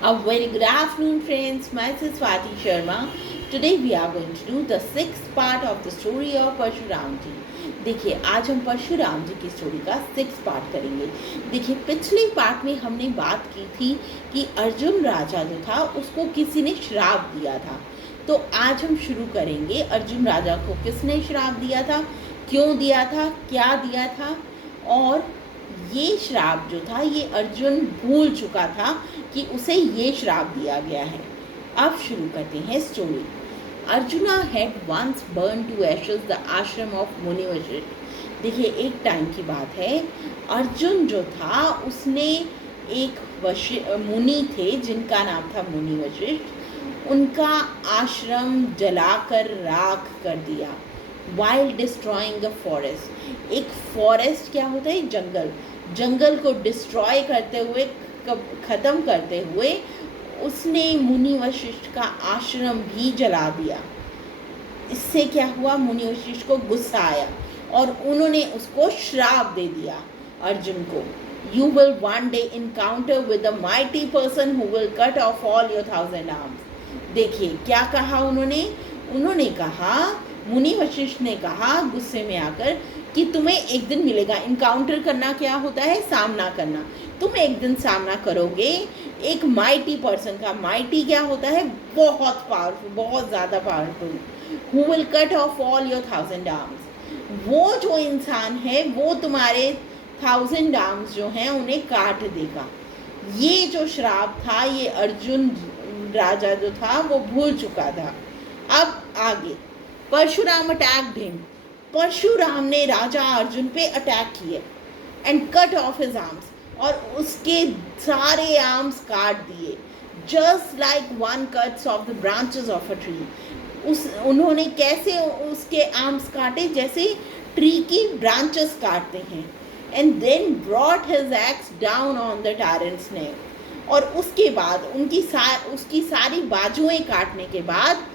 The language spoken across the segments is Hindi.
A very good afternoon, friends. Myself Swati Sharma. Today we are going to do the sixth part of the story of Parshuram जी. देखिए आज हम परशुराम जी की स्टोरी का सिक्स पार्ट करेंगे. देखिए पिछले पार्ट में हमने बात की थी कि अर्जुन राजा जो था उसको किसी ने श्राप दिया था. तो आज हम शुरू करेंगे अर्जुन राजा को किसने श्राप दिया था, क्यों दिया था, क्या दिया था, और ये श्राप जो था ये अर्जुन भूल चुका था कि उसे ये श्राप दिया गया है. अब शुरू करते हैं story. Arjuna had once burn to ashes the ashram of muni Vashishtha. देखिए एक टाइम की बात है, अर्जुन जो था उसने एक मुनि थे जिनका नाम था मुनि वशिष्ठ, उनका आश्रम जलाकर राख कर दिया. While destroying the forest. एक फॉरेस्ट क्या होता है, जंगल. जंगल को डिस्ट्रॉय करते हुए, ख़त्म करते हुए उसने मुनि वशिष्ठ का आश्रम भी जला दिया. इससे क्या हुआ, मुनि वशिष्ठ को गुस्सा आया और उन्होंने उसको श्राप दे दिया अर्जुन को. You will one day encounter with a mighty person who will cut off all your 1000 arms. देखिए क्या कहा उन्होंने कहा, मुनि वशिष्ठ ने कहा गुस्से में आकर कि तुम्हें एक दिन मिलेगा. इनकाउंटर करना क्या होता है, सामना करना. तुम एक दिन सामना करोगे एक माइटी पर्सन का. माइटी क्या होता है, बहुत पावरफुल, बहुत ज़्यादा powerful. Who will cut off all your 1000 arms. वो जो इंसान है वो तुम्हारे 1000 आर्म्स जो हैं उन्हें काट देगा. ये जो श्राप था ये अर्जुन राजा जो था वो भूल चुका था. अब आगे, परशुराम अटैक्ड हिम. परशुराम ने राजा अर्जुन पे अटैक किए and cut off his arms, और उसके सारे आर्म्स काट दिए. Just like one cuts of the branches of a tree. उन्होंने कैसे उसके आर्म्स काटे, जैसे ट्री की ब्रांचेस काटते हैं. And then brought his axe down on the tyrant's neck. और उसके बाद उसकी सारी बाजुएं काटने के बाद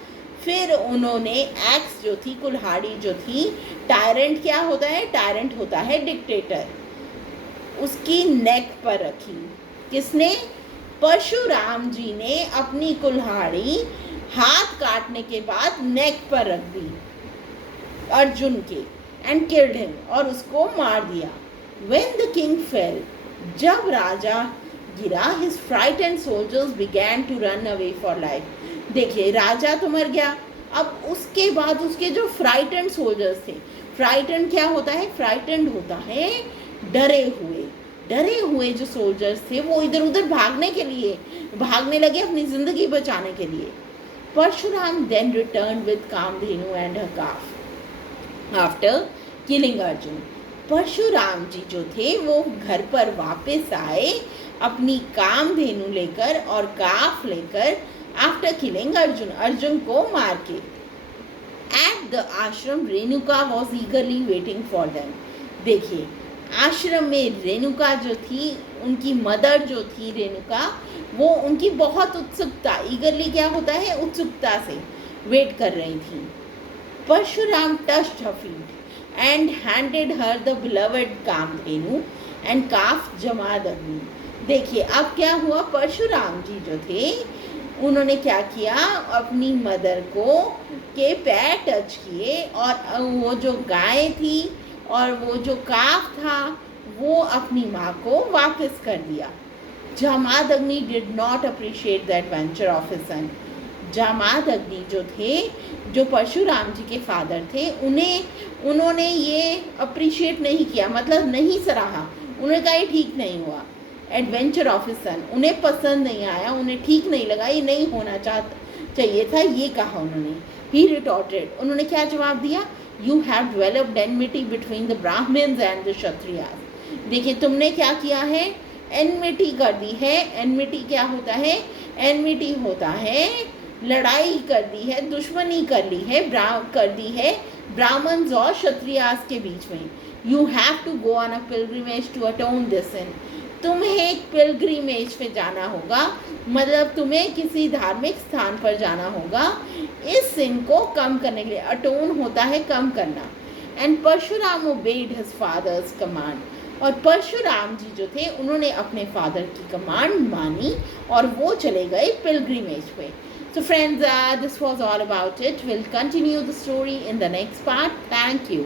फिर उन्होंने एक्स जो थी, कुल्हाड़ी जो थी, टायरेंट क्या होता है, टायरेंट होता है डिक्टेटर, उसकी नेक पर रखी. किसने, परशुराम जी ने अपनी कुल्हाड़ी हाथ काटने के बाद नेक पर रख दी अर्जुन के, एंड किल्ड हिम, और उसको मार दिया. व्हेन द किंग फेल, जब राजा गिरा, his frightened soldiers began to run away for life. देखिए राजा तो मर गया, अब उसके बाद उसके जो फ्राइटेंड सोल्जर्स थे, फ्राइटेंड क्या होता है, फ्राइटेंड होता है डरे हुए जो सोल्जर्स थे वो इधर उधर भागने लगे अपनी जिंदगी बचाने के लिए. Parshuram then return with Kamadhenu and her calf after killing Arjun. Parshuram ji जो थे वो घर पर वापस आए अपनी कामधेनु लेकर और काफ लेकर, आफ्टर किलिंग अर्जुन को मार के. एट द आश्रम Renuka was ईगरली waiting for them. देखिए आश्रम में रेणुका जो थी, उनकी मदर जो थी रेणुका, वो उनकी बहुत उत्सुकता, ईगरली क्या होता है, उत्सुकता से वेट कर रही थी. Parshuram touched her feet and handed her the beloved Kamadhenu and calf Jamadagni. देखिए अब क्या हुआ, परशुराम जी जो थे उन्होंने क्या किया, अपनी मदर के पैर टच किए और वो जो गाय थी और वो जो काफ था वो अपनी माँ को वापस कर दिया. Jamadagni did not appreciate the adventure of his son. Jamadagni जो थे, जो परशुराम जी के फादर थे, उन्होंने ये अप्रिशिएट नहीं किया, मतलब नहीं सराहा. उन्होंने कहा ये ठीक नहीं हुआ, एडवेंचर ऑफ हिज सन उन्हें पसंद नहीं आया, उन्हें ठीक नहीं लगा, ये नहीं होना चाहिए था, ये कहा उन्होंने. ही रिटॉर्टेड, उन्होंने क्या जवाब दिया, you have developed enmity between the brahmins and the kshatriyas. देखिए तुमने क्या किया है, एनमिटी कर दी है. एनमिटी क्या होता है, एनमिटी होता है लड़ाई कर दी है, दुश्मनी कर दी है ब्राह्मण्स और क्षत्रियास के बीच में. You have to go on a pilgrimage to atone this sin. तुम्हें एक पिलग्रिमेज पे जाना होगा, मतलब तुम्हें किसी धार्मिक स्थान पर जाना होगा इस सिन को कम करने के लिए. अटोन होता है कम करना. And Parashuram obeyed his father's command. और परशुराम जी जो थे उन्होंने अपने फादर की कमांड मानी और वो चले गए पिलग्रिमेज पे. So friends, this was all about it. We'll continue the story in the next part. Thank you.